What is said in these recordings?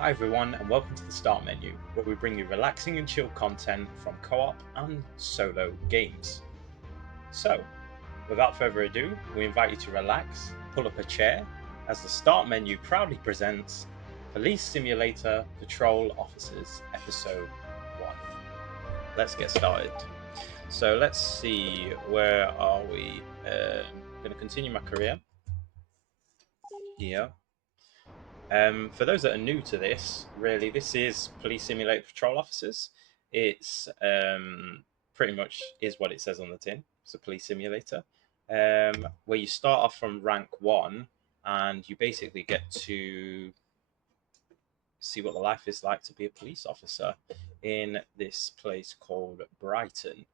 Hi everyone, and welcome to the Start Menu, where we bring you relaxing and chill content from co-op and solo games. So, without further ado, we invite you to relax, pull up a chair, as the Start Menu proudly presents Police Simulator Patrol Officers Episode 1. Let's get started. So let's see, where are we? I'm going to continue my career here. For those that are new to this, really, this is Police Simulator Patrol Officers. It's pretty much is what it says on the tin. It's a police simulator where you start off from rank 1 and you basically get to see what the life is like to be a police officer in this place called Brighton.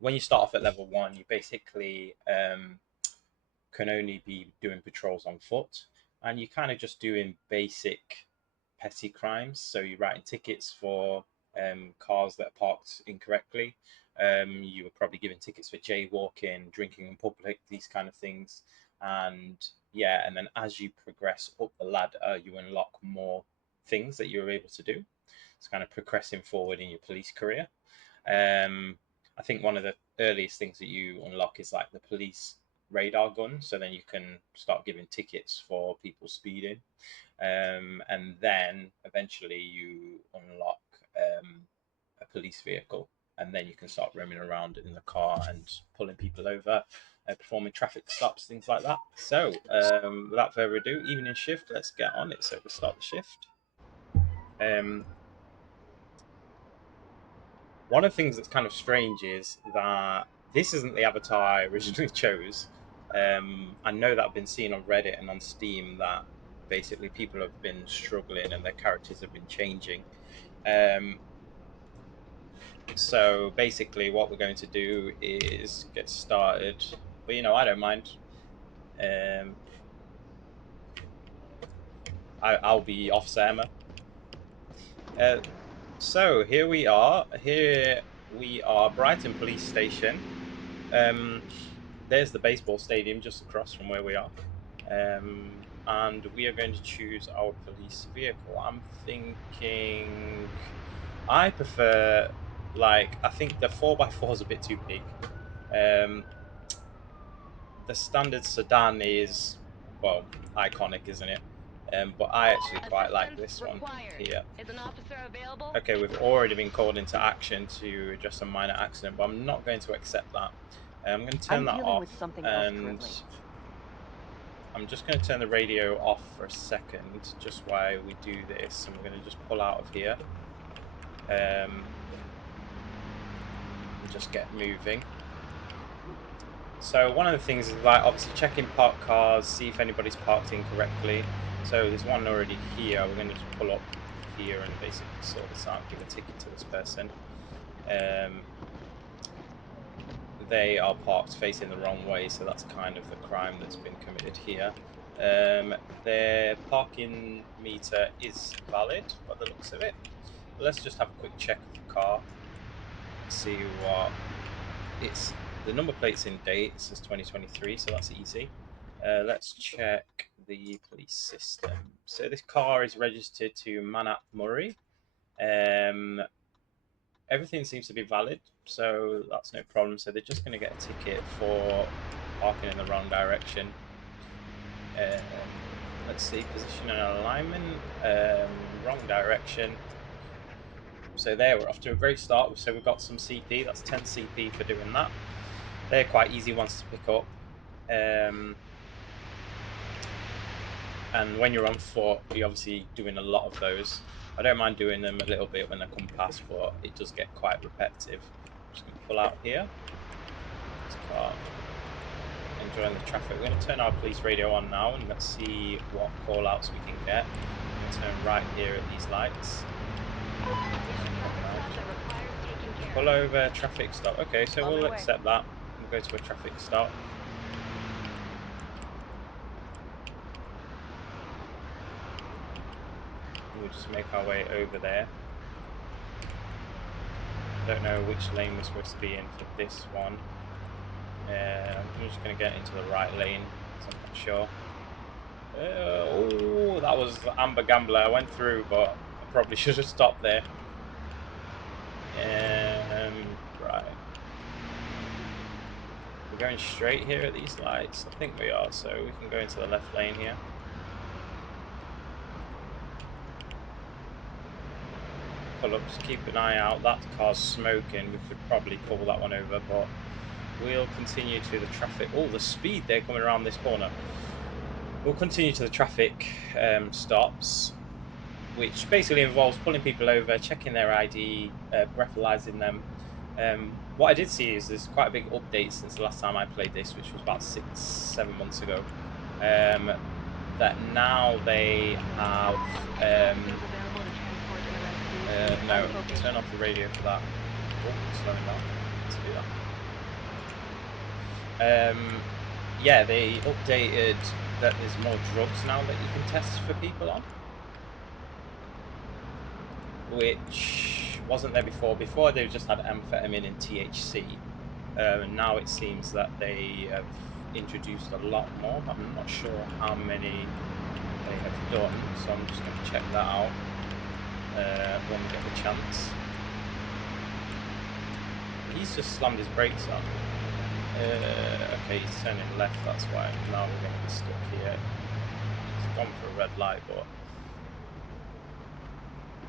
When you start off at level 1, you basically can only be doing patrols on foot, and you're kind of just doing basic petty crimes. So you're writing tickets for cars that are parked incorrectly. You were probably given tickets for jaywalking, drinking in public, these kind of things. And yeah, and then as you progress up the ladder, you unlock more things that you're able to do. It's kind of progressing forward in your police career. I think one of the earliest things that you unlock is like the police radar gun, so then you can start giving tickets for people speeding, and then eventually you unlock a police vehicle, and then you can start roaming around in the car and pulling people over, performing traffic stops, things like that. So without further ado, evening shift, let's get on it. So we'll start the shift. One of the things that's kind of strange is that this isn't the avatar I originally chose. I know that I've been seeing on Reddit and on Steam that basically people have been struggling and their characters have been changing. So basically, what we're going to do is get started. But I don't mind. I'll be Officer Emma. So here we are. Here we are, Brighton Police Station. There's the baseball stadium just across from where we are. And we are going to choose our police vehicle. I'm thinking I prefer, I think the 4x4 is a bit too big. The standard sedan is, well, iconic, isn't it? But I actually quite like this one here. Is an officer available? Okay, we've already been called into action to address a minor accident, but I'm not going to accept that. I'm going to turn that off, and I'm just going to turn the radio off for a second, just while we do this, and we're going to just pull out of here. And just get moving. So one of the things is obviously checking parked cars, see if anybody's parked incorrectly. So there's one already here. We're going to just pull up here and basically sort this out, give a ticket to this person. They are parked facing the wrong way, so that's kind of the crime that's been committed here. Their parking meter is valid by the looks of it. But let's just have a quick check of the car, see what it's. The number plate's in date. It says 2023, so that's easy. Let's check the police system. So this car is registered to Manap Murray. Everything seems to be valid, so that's no problem. So they're just going to get a ticket for parking in the wrong direction. Let's see, position and alignment, wrong direction. So there, we're off to a great start. So we've got some CP, that's 10 CP for doing that. They're quite easy ones to pick up. And when you're on foot, you're obviously doing a lot of those. I don't mind doing them a little bit when they come past, but it does get quite repetitive. I'm just going to pull out here. This car. Enjoying the traffic. We're going to turn our police radio on now and let's see what call outs we can get. I'm going to turn right here at these lights. Pull over, traffic stop. Okay, so we'll accept that. We'll go to a traffic stop. We'll just make our way over there. Don't know which lane we're supposed to be in for this one. I'm just going to get into the right lane, because I'm not sure. Oh, that was Amber Gambler. I went through, but I probably should have stopped there. Right. We're going straight here at these lights? I think we are, so we can go into the left lane here. Pull up, just keep an eye out. That car's smoking. We could probably pull that one over, but we'll continue to the traffic. Oh, the speed they're coming around this corner. We'll continue to the traffic stops, which basically involves pulling people over, checking their ID, breathalyzing them. What I did see is there's quite a big update since the last time I played this, which was about 6-7 months ago. That now they have no, turn off the radio for that. Oh, slowing down to do that. Yeah, they updated that there's more drugs now that you can test for people on, which wasn't there before. Before they've just had amphetamine and THC. Now it seems that they have introduced a lot more. I'm not sure how many they have done, so I'm just going to check that out when we get the chance. He's just slammed his brakes on. Okay, he's turning left, that's why. Now we're going to be stuck here. He's gone for a red light, but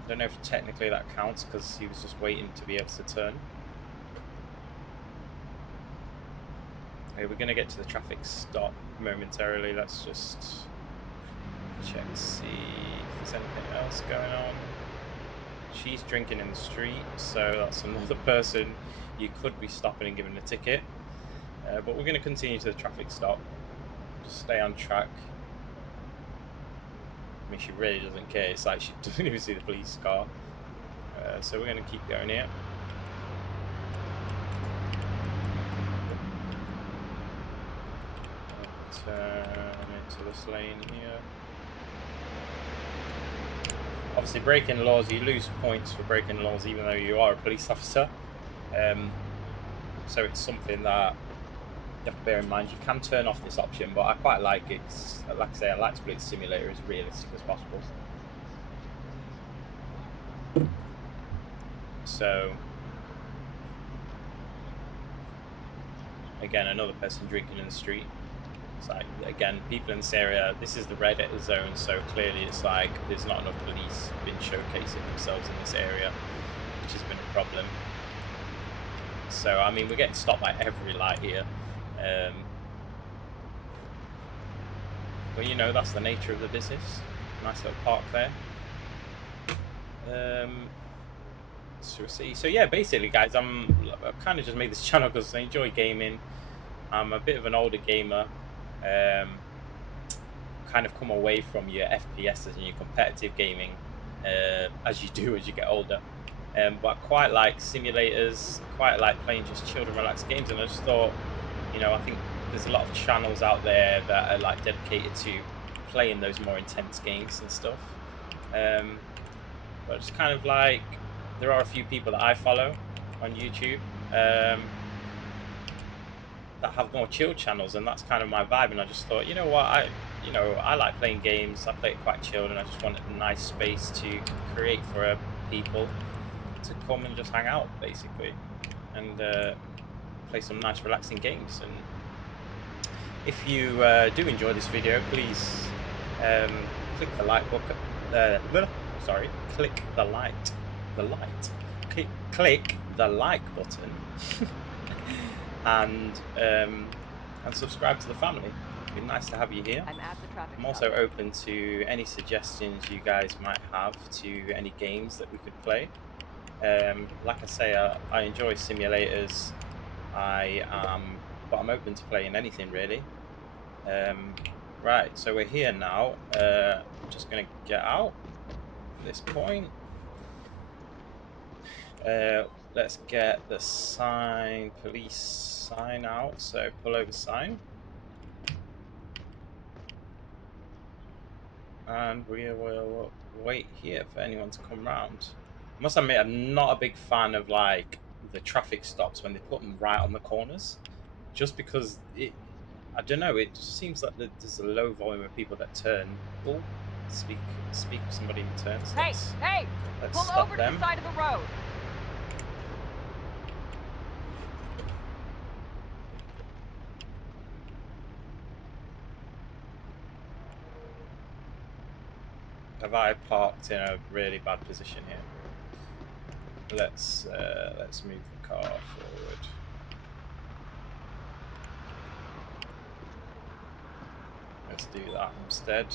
I don't know if technically that counts because he was just waiting to be able to turn. Okay, we're going to get to the traffic stop momentarily. Let's just check, see if there's anything else going on. She's drinking in the street, so that's another person you could be stopping and giving a ticket. But we're going to continue to the traffic stop. Just stay on track. I mean, she really doesn't care. It's like she doesn't even see the police car. So we're going to keep going here. Turn into this lane here. Obviously, breaking laws, you lose points for breaking laws, even though you are a police officer. So it's something that you have to bear in mind. You can turn off this option, but I quite like it. Like I say, I like to play the simulator as realistic as possible. So, again, another person drinking in the street. It's like, again, people in this area, this is the red zone, so clearly it's like there's not enough police been showcasing themselves in this area, which has been a problem. So, I mean, we're getting stopped by every light here. But, you know, that's the nature of the business. Nice little park there. So yeah, basically, guys, I've kind of just made this channel because I enjoy gaming. I'm a bit of an older gamer. Kind of come away from your FPSs and your competitive gaming as you do as you get older. But I quite like simulators, quite like playing just chilled and relaxed games. And I just thought, you know, I think there's a lot of channels out there that are like dedicated to playing those more intense games and stuff. But it's kind of like there are a few people that I follow on YouTube that have more chill channels, and that's kind of my vibe. And I just thought, you know what, I like playing games. I play it quite chilled, and I just want a nice space to create for people to come and just hang out, basically, and play some nice, relaxing games. And if you do enjoy this video, please click the like button. Sorry, click the click the like button, and subscribe to the family. It'd be nice to have you here. I'm also open to any suggestions you guys might have to any games that we could play. Like I say, I enjoy simulators. But I'm open to playing anything really. Right, so we're here now. I'm just gonna get out at this point. Let's get the sign, police sign out. So pull over sign. And we will wait here for anyone to come round. I must admit, I'm not a big fan of like the traffic stops when they put them right on the corners, just because I don't know. It just seems like there's a low volume of people that turn. Oh, speak with somebody in turns. Hey! Let's Pull stop over them. to the side of the road. Have I parked in a really bad position here? Let's move the car forward. Let's do that instead.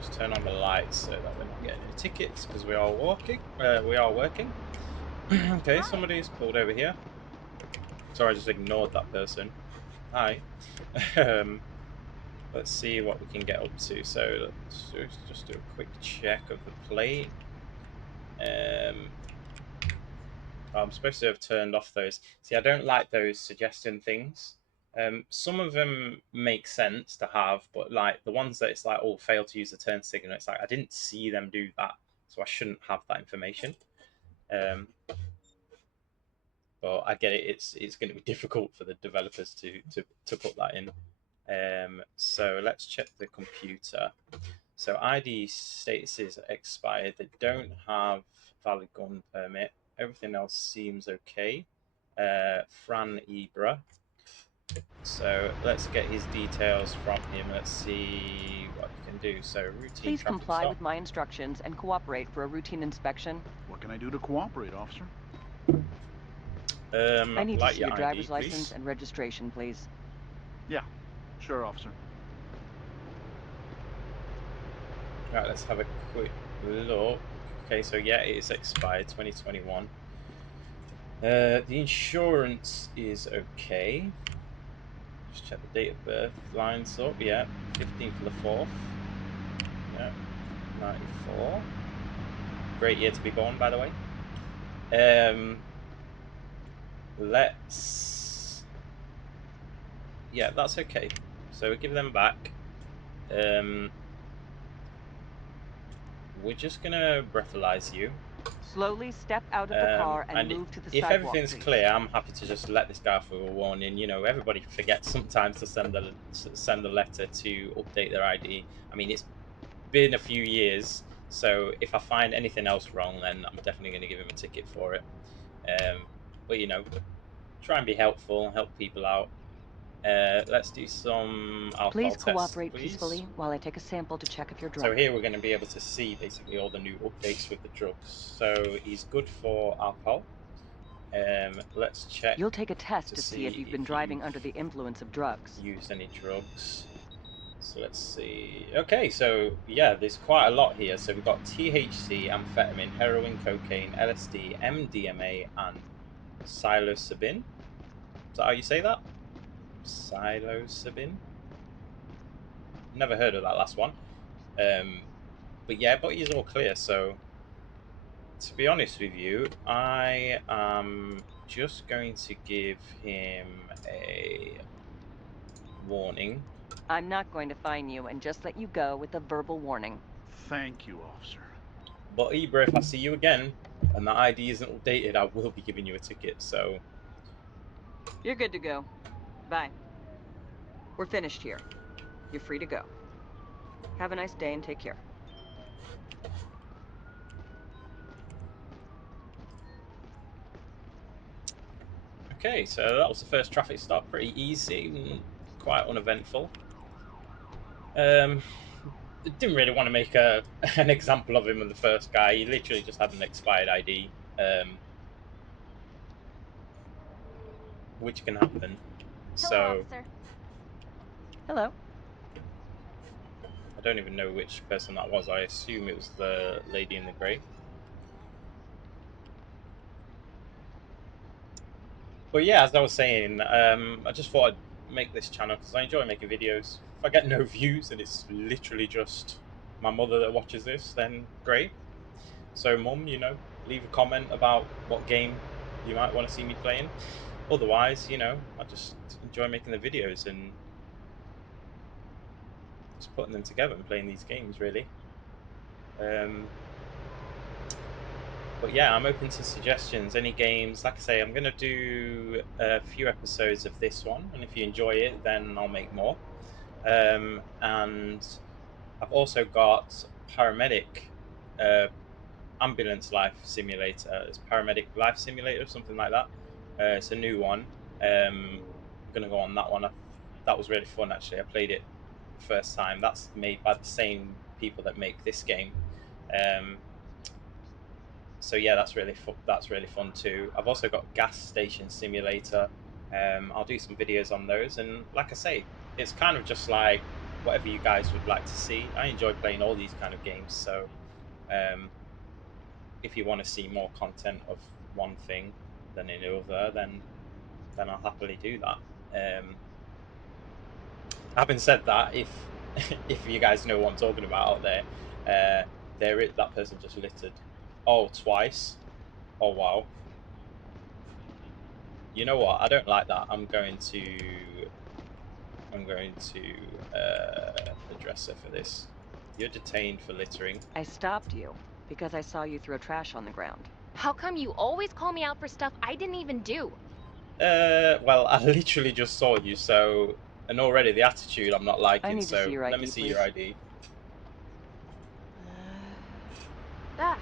Just turn on the lights so that we're not getting any tickets because we are walking. We are working. Okay, somebody's pulled over here. Sorry, I just ignored that person. Hi. Let's see what we can get up to. So let's just do a quick check of the plate. I'm supposed to have turned off those. See, I don't like those suggestion things. Some of them make sense to have, but like the ones that it's like, oh, fail to use the turn signal. It's like I didn't see them do that, so I shouldn't have that information. But I get it. It's going to be difficult for the developers to put that in. So let's check the computer. So ID status is expired. They don't have valid gun permit. Everything else seems okay. Fran Ibra. So let's get his details from him. Let's see what he can do. So routine Please traffic comply stop. with my instructions and cooperate for a routine inspection. What can I do to cooperate, officer? I need to Like see your your ID, driver's please. license and registration, please. Yeah, sure, officer. Right, let's have a quick look. Okay, so yeah, it is expired 2021. The insurance is okay. Just check the date of birth. Lines up, yeah. 15th of the 4th. Yeah. 94. Great year to be born, by the way. Let's... Yeah, that's okay. So we give them back. We're just going to breathalyze you. Slowly step out of the car and move to the if sidewalk, everything's please. clear, I'm happy to just let this guy for a warning. You know, everybody forgets sometimes to send the letter to update their ID. I mean, it's been a few years, so if I find anything else wrong, then I'm definitely going to give him a ticket for it. But you know, try and be helpful, help people out. Let's do some alcohol Please tests, cooperate please. peacefully while I take a sample to check if you're drunk. So here we're going to be able to see basically all the new updates with the drugs. So he's good for alcohol. Let's check. You'll take a test to see if you've been driving under the influence of drugs. Used any drugs. So let's see. Okay, so yeah, there's quite a lot here. So we've got THC, amphetamine, heroin, cocaine, LSD, MDMA, and psilocybin. Is that how you say that? Psilocybin? Never heard of that last one. But yeah, but he's all clear. So to be honest with you, I am just going to give him a warning. I'm not going to fine you and just let you go with a verbal warning. Thank you, officer. But Ibra, if I see you again and that ID isn't updated, I will be giving you a ticket. So you're good to go. Bye. We're finished here. You're free to go. Have a nice day and take care. okay, so that was the first traffic stop. Pretty easy, quite uneventful. Didn't really want to make an example of him in the first guy. He literally just had an expired ID, which can happen. Hello, officer. Hello. I don't even know which person that was. I assume it was the lady in the grey. But yeah, as I was saying, I just thought I'd make this channel because I enjoy making videos. If I get no views and it's literally just my mother that watches this, then great. So, Mum, you know, leave a comment about what game you might want to see me playing. Otherwise, you know, I just enjoy making the videos and just putting them together and playing these games, really. But yeah, I'm open to suggestions. Any games, like I say, I'm gonna do a few episodes of this one, and if you enjoy it, then I'll make more. And I've also got paramedic, ambulance life simulator. It's paramedic life simulator, something like that. It's a new one. I'm gonna go on that one. That was really fun actually. I played it the first time. That's made by the same people that make this game. Um, so yeah, that's really fun too. I've also got gas station simulator. I'll do some videos on those, and like I say, it's kind of just like whatever you guys would like to see. I enjoy playing all these kind of games, so um, if you want to see more content of one thing than another, then I'll happily do that. Having said that, if if you guys know what I'm talking about out there, that person just littered. Oh, twice. Oh wow. You know what? I don't like that. I'm going to address her for this. You're detained for littering. I stopped you because I saw you throw trash on the ground. How come you always call me out for stuff I didn't even do? Well, I literally just saw you, so and already the attitude I'm not I liking. need to see So your let me ID, see please. your ID. Ah,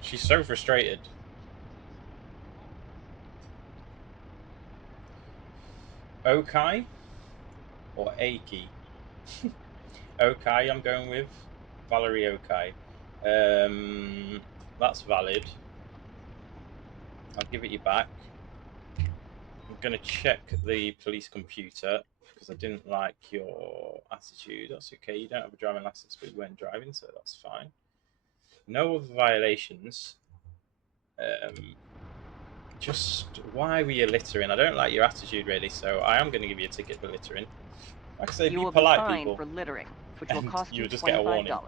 She's so frustrated. Okai or Aki? Okai, I'm going with Valerie Okai. That's valid. I'll give it you back. I'm gonna check the police computer because I didn't like your attitude. That's okay. You don't have a driving license, but you weren't driving, so that's fine. No other violations. Just why were you littering? I don't like your attitude really, so I am going to give you a ticket for littering. Like I say, You be will be polite, fined people, for littering, which will and cost you you'll just get a warning. $25.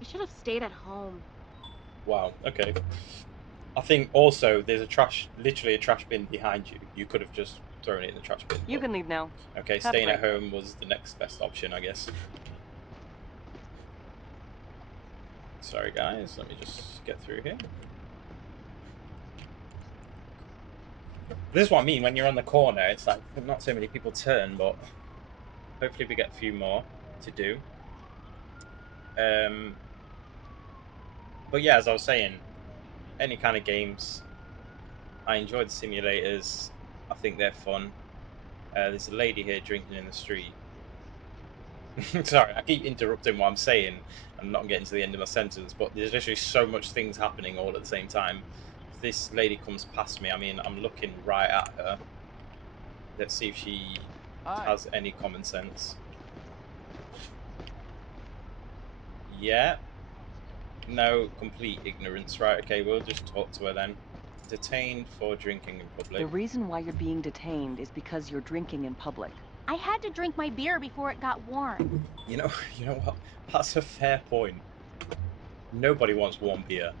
I should have stayed at home. Wow. Okay. I think also there's literally a trash bin behind you. You could have just thrown it in the trash bin. You But, can leave now. okay, Have a staying at great day. home was the next best option, I guess. Sorry, guys. Let me just get through here. This is what I mean when you're on the corner. It's like not so many people turn, but hopefully we get a few more to do. But yeah, as I was saying, any kind of games, I enjoy the simulators. I think they're fun. There's a lady here drinking in the street. Sorry, I keep interrupting what I'm saying and not getting to the end of my sentence, but there's literally so much things happening all at the same time. If this lady comes past me, I mean, I'm looking right at her. Let's see if she has any common sense. Yeah. No, complete ignorance. Right, okay, we'll just talk to her then. Detained for drinking in public. The reason why you're being detained is because you're drinking in public. I had to drink my beer before it got warm. You know what? That's a fair point. Nobody wants warm beer.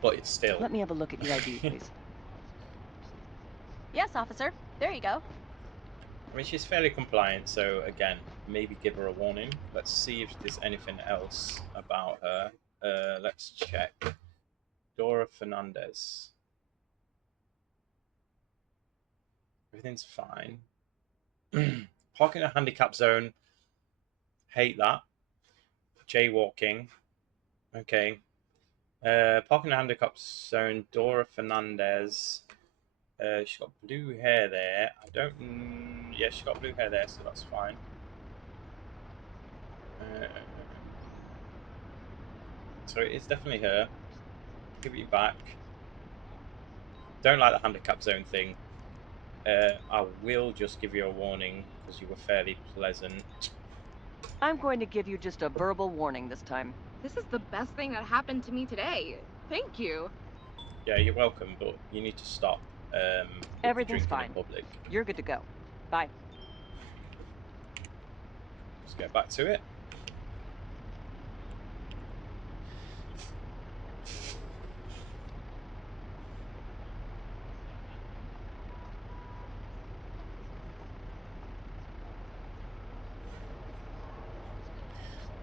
But it's still. Let me have a look at your ID, please. Yes, officer. There you go. I mean, she's fairly compliant, so again, maybe give her a warning. Let's see if there's anything else about her. Let's check. Dora Fernandez. Everything's fine. Parking in a handicap zone. Hate that. Jaywalking. Okay. Parking in a handicap zone. Dora Fernandez. She's got blue hair there. I don't. Yeah, she's got blue hair there, so that's fine. So it's definitely her. Give it back. Don't like the handicap zone thing. I will just give you a warning because you were fairly pleasant. I'm going to give you just a verbal warning this time. This is the best thing that happened to me today. Thank you. Yeah, you're welcome, but you need to stop. Everything's drinking fine. in public. You're good to go. Bye. Let's get back to it.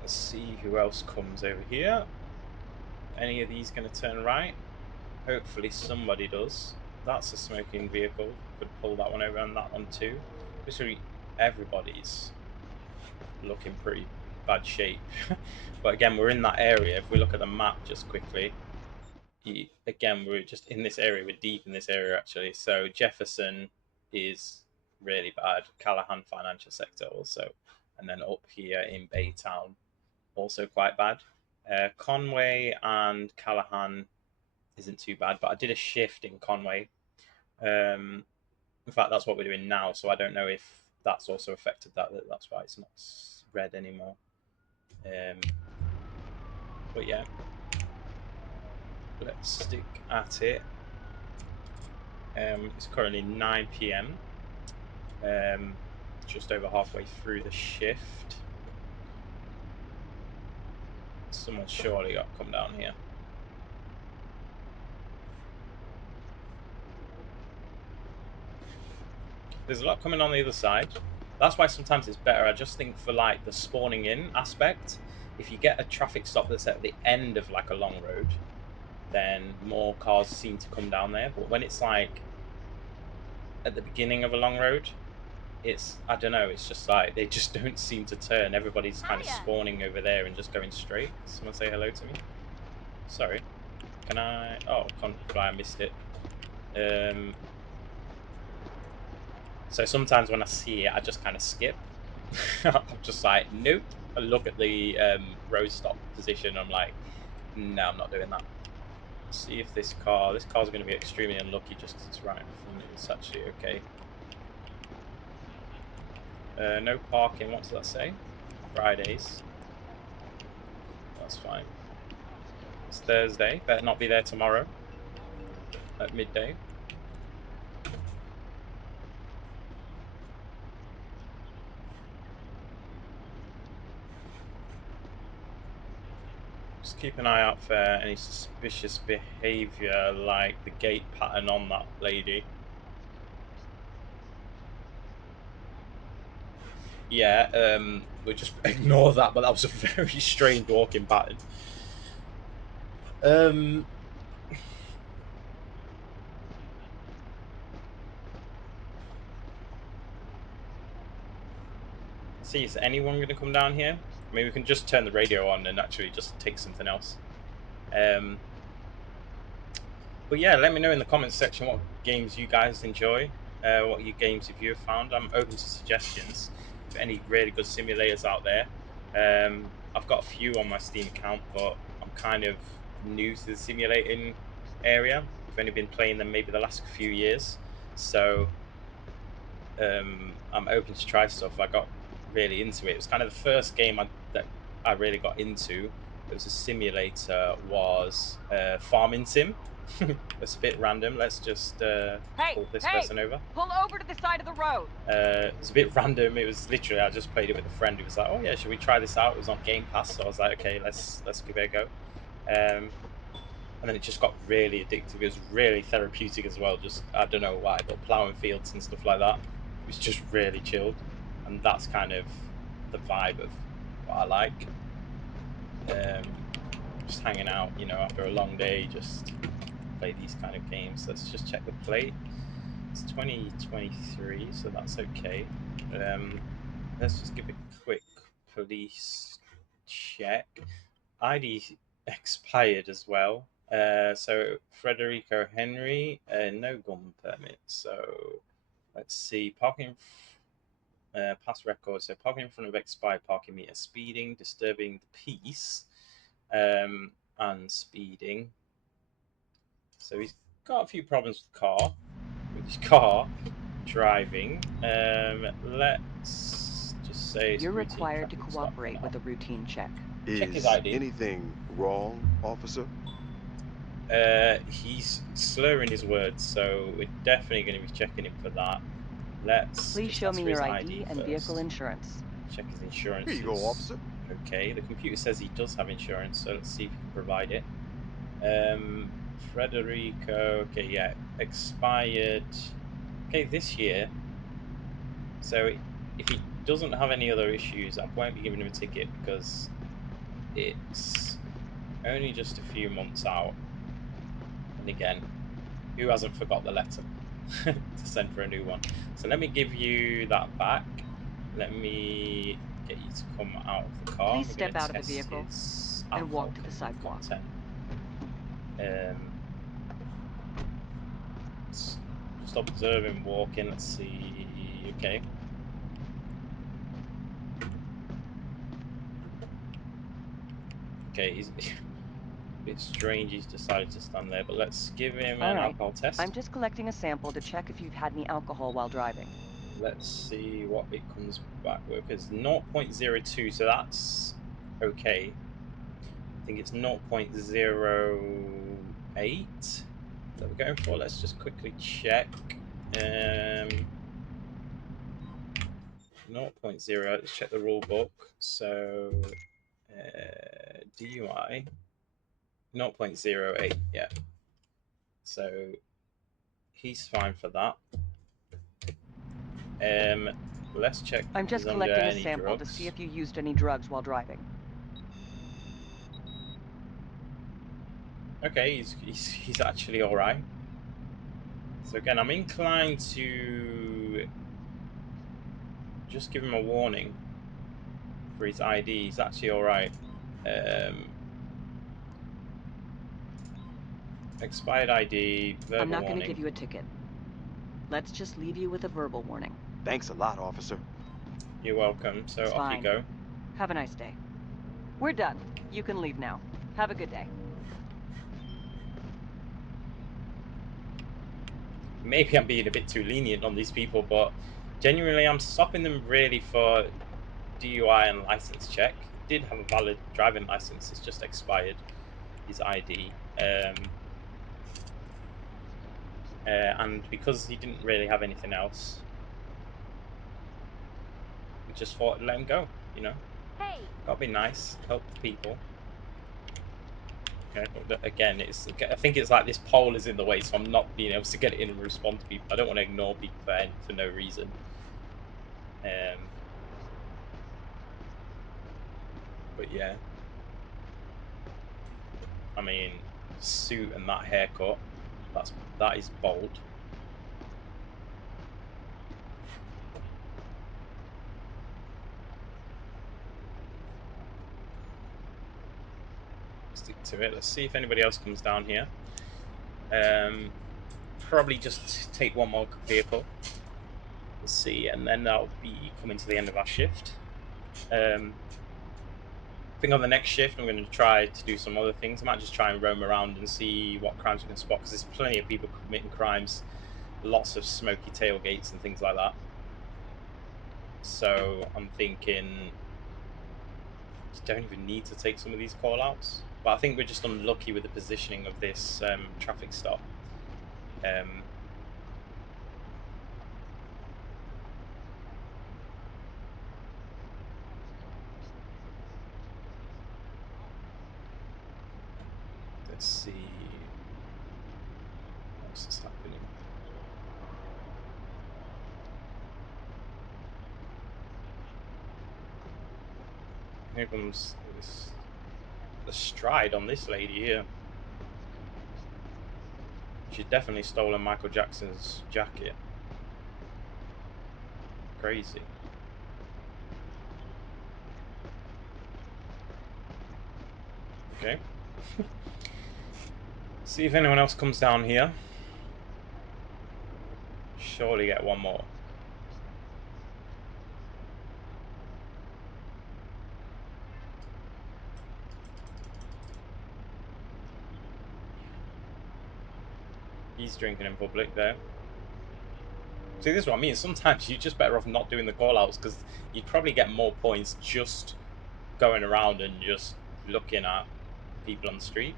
Let's see who else comes over here. any of these going to turn right. Hopefully somebody does. That's a smoking vehicle. Could pull that one over and that one too. Especially everybody's looking pretty bad shape. But again, we're in that area. If we look at the map just quickly, again, we're just in this area. We're deep in this area actually. So Jefferson is really bad. Callahan financial sector also. And then up here in Baytown, also quite bad. Conway and Callahan isn't too bad, but I did a shift in Conway. In fact, that's what we're doing now, so I don't know if that's also affected that. That's why it's not red anymore. But yeah, let's stick at it. It's currently 9 p.m. Just over halfway through the shift. Someone's surely got to come down here. There's a lot coming on the other side. That's why sometimes it's better. I just think for like the spawning in aspect, if you get a traffic stop that's at the end of like a long road, then more cars seem to come down there. But when it's like at the beginning of a long road, it's, I don't know, it's just like they just don't seem to turn. Everybody's kind of spawning over there and just going straight. Someone say hello to me. Sorry. Can I? Oh, can't fly. I missed it. So sometimes when I see it, I just kind of skip. I'm just like, nope. I look at the road stop position. I'm like, no, I'm not doing that. Let's see if this car's going to be extremely unlucky just because it's right in front. It's actually okay. No parking. What does that say? Fridays. That's fine. It's Thursday. Better not be there tomorrow at midday. Just keep an eye out for any suspicious behaviour, like the gate pattern on that lady. Yeah, we'll just ignore that, but that was a very strange walking pattern. See, is anyone going to come down here? I mean, we can just turn the radio on and actually just take something else. But yeah, let me know in the comments section what games you guys enjoy, what games have you found. I'm open to suggestions for any really good simulators out there. I've got a few on my Steam account, but I'm kind of new to the simulating area. I've only been playing them maybe the last few years, so I'm open to try stuff. I got really into it. It was kind of the first game that I really got into. It was a simulator, was Farming Sim. It's a bit random. Let's just pull this person over. Pull over to the side of the road. It's a bit random. It was literally, I just played it with a friend who was like, oh yeah, should we try this out? It was on Game Pass, so I was like, okay, let's give it a go. And then it just got really addictive. It was really therapeutic as well. Just, I don't know why, but plowing fields and stuff like that. It was just really chilled. And that's kind of the vibe of what I like. Just hanging out, you know, after a long day, just play these kind of games. Let's just check the plate. It's 2023, so that's okay. Let's just give a quick police check. ID expired as well. So Frederico Henry, no gun permit. So let's see, parking. Past record. So parking in front of expired parking meter, speeding, disturbing the peace, and speeding. So he's got a few problems with his car driving. Let's just say it's You're required to cooperate with a routine check. Check his Is ID. anything wrong, officer? He's slurring his words, so we're definitely going to be checking him for that. Let's Please just show ask me for his your ID ID and first. vehicle insurance. Check his insurance. Here you go, officer. Okay, the computer says he does have insurance, so let's see if he can provide it. Frederico, okay, yeah, expired, okay, this year. So if he doesn't have any other issues, I won't be giving him a ticket because it's only just a few months out. And again, who hasn't forgot the letter to send for a new one? So let me give you that back. Let me get you to come out of the car. Please We're step going to out of the test vehicle his and walk alcohol to the sidewalk. content. Just observe him walking. Let's see. Okay. Okay, he's a bit strange. He's decided to stand there, but let's give him All an right. alcohol test. I'm just collecting a sample to check if you've had any alcohol while driving. Let's see what it comes back with. It's 0.02, so that's okay. I think it's 0.08 that we're going for. Let's just quickly check. 0.0. Let's check the rule book. So DUI 0.08. Yeah. So he's fine for that. Let's check. I'm just if he's under collecting a any sample to drugs. see if you used any drugs while driving. Okay, he's actually all right. So again, I'm inclined to just give him a warning for his ID. He's actually all right. Expired ID, verbal I'm not going to warning. give you a ticket. Let's just leave you with a verbal warning. Thanks a lot, officer. You're welcome. So It's off fine. you go. Have a nice day. We're done. You can leave now. Have a good day. Maybe I'm being a bit too lenient on these people, but genuinely, I'm stopping them really for DUI and license check. He did have a valid driving license. It's just expired. His ID. And because he didn't really have anything else, we just thought let him go, you know. Hey, Gotta be nice, help the people. Okay, but again, I think it's like this pole is in the way, so I'm not being able to get in and respond to people. I don't want to ignore people for no reason. But yeah, I mean, suit and that haircut, that is bold. Stick to it. Let's see if anybody else comes down here. Probably just take one more vehicle. Let's see, and then that'll be coming to the end of our shift. I think on the next shift, I'm going to try to do some other things. I might just try and roam around and see what crimes we can spot, because there's plenty of people committing crimes, lots of smoky tailgates and things like that. So I'm thinking you don't even need to take some of these call-outs. But I think we're just unlucky with the positioning of this traffic stop. Let's see what else is happening. Here comes the stride on this lady here. She's definitely stolen Michael Jackson's jacket. Crazy. Okay. See if anyone else comes down here. Surely get one more. He's drinking in public there. See, this is what I mean. Sometimes you're just better off not doing the call-outs, because you'd probably get more points just going around and just looking at people on the street.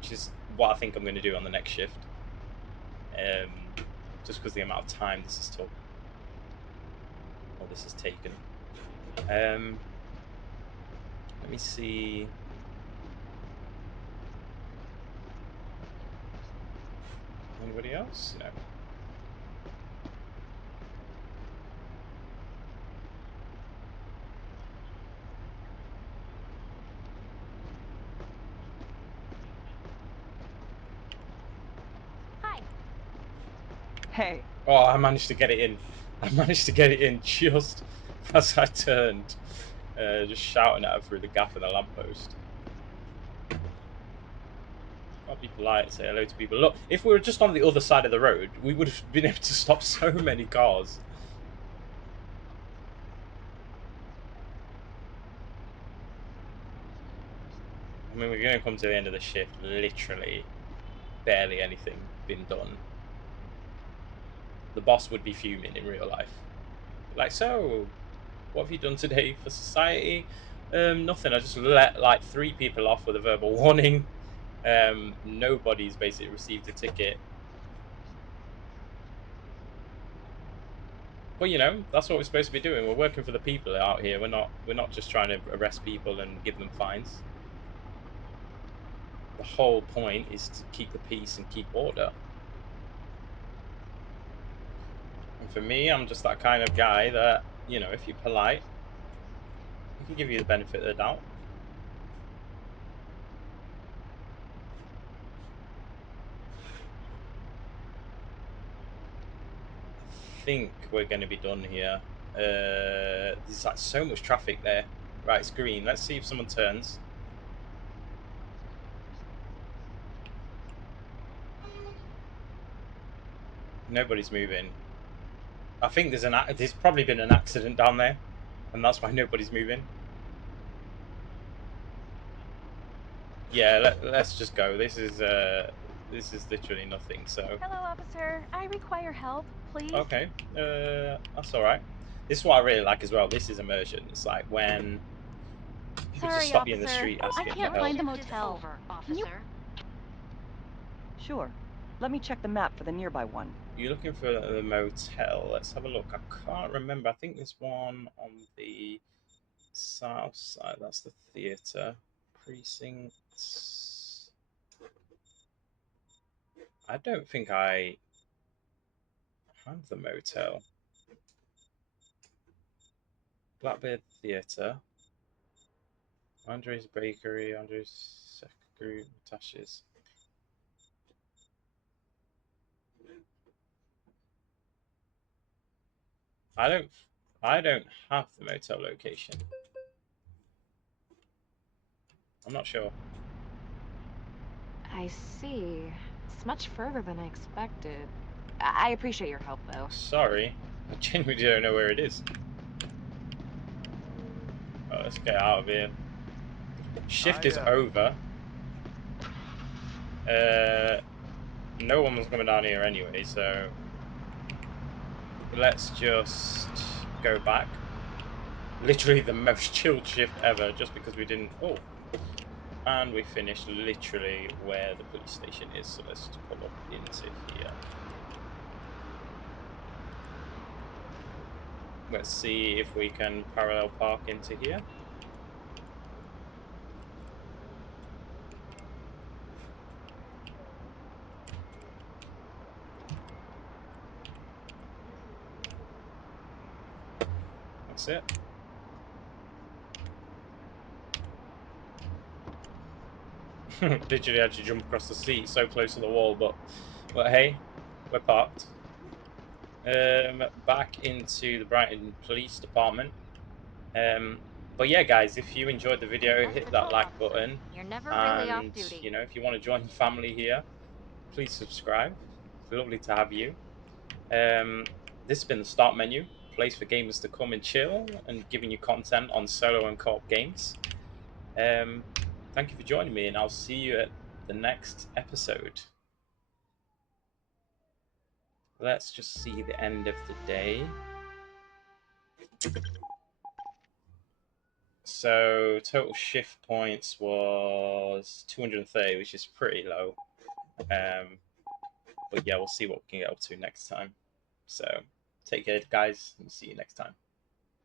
Which is what I think I'm going to do on the next shift. Just because the amount of time this took. Or this has taken. Let me see. Anybody else? No. Hey, Oh, I managed to get it in. I managed to get it in just as I turned, just shouting at her through the gap of the lamppost. Can't be polite, say hello to people. Look, if we were just on the other side of the road, we would have been able to stop so many cars. I mean, we're going to come to the end of the shift, literally barely anything been done. The boss would be fuming in real life. Like, so, what have you done today for society? Nothing. I just let like 3 people off with a verbal warning. Nobody's basically received a ticket. Well, you know, that's what we're supposed to be doing. We're working for the people out here. We're not just trying to arrest people and give them fines. The whole point is to keep the peace and keep order. And for me, I'm just that kind of guy that, you know, if you're polite, he can give you the benefit of the doubt. I think we're going to be done here. There's like so much traffic there. Right, it's green. Let's see if someone turns. Nobody's moving. I think there's probably been an accident down there, and that's why nobody's moving. Yeah, let's just go. This is literally nothing. So. Hello, officer. I require help, please. Okay, that's all right. This is what I really like as well. This is immersion. It's like when people Sorry, just stop you officer. in the street I asking can't for help. find a motel. Over, Can you- officer. sure. Let me check the map for the nearby one. You're looking for the motel. Let's have a look. I can't remember. I think there's one on the south side. That's the theatre. Precincts. I don't think I have the motel. Blackbeard Theatre. Andre's Bakery. Andre's Secretary. Natasha's. I don't have the motel location. I'm not sure. I see. It's much further than I expected. I appreciate your help, though. Sorry. I genuinely don't know where it is. Oh, let's get out of here. Shift is over. No one was coming down here anyway, so let's just go back. Literally the most chilled shift ever, just because we didn't. Oh, and we finished literally where the police station is. So let's just pull up into here. Let's see if we can parallel park into here. That's it. Literally had to jump across the seat, so close to the wall, but hey, we're parked. Back into the Brighton Police Department. But yeah, guys, if you enjoyed the video, As hit patrol that like officer, button, you're never really off and duty. you know, if you want to join the family here, please subscribe. It's lovely to have you. This has been the Start Menu, place for gamers to come and chill and giving you content on solo and co-op games. Thank you for joining me, and I'll see you at the next episode. Let's just see the end of the day. So total shift points was 230, which is pretty low. But yeah, we'll see what we can get up to next time. So take care, guys, and see you next time.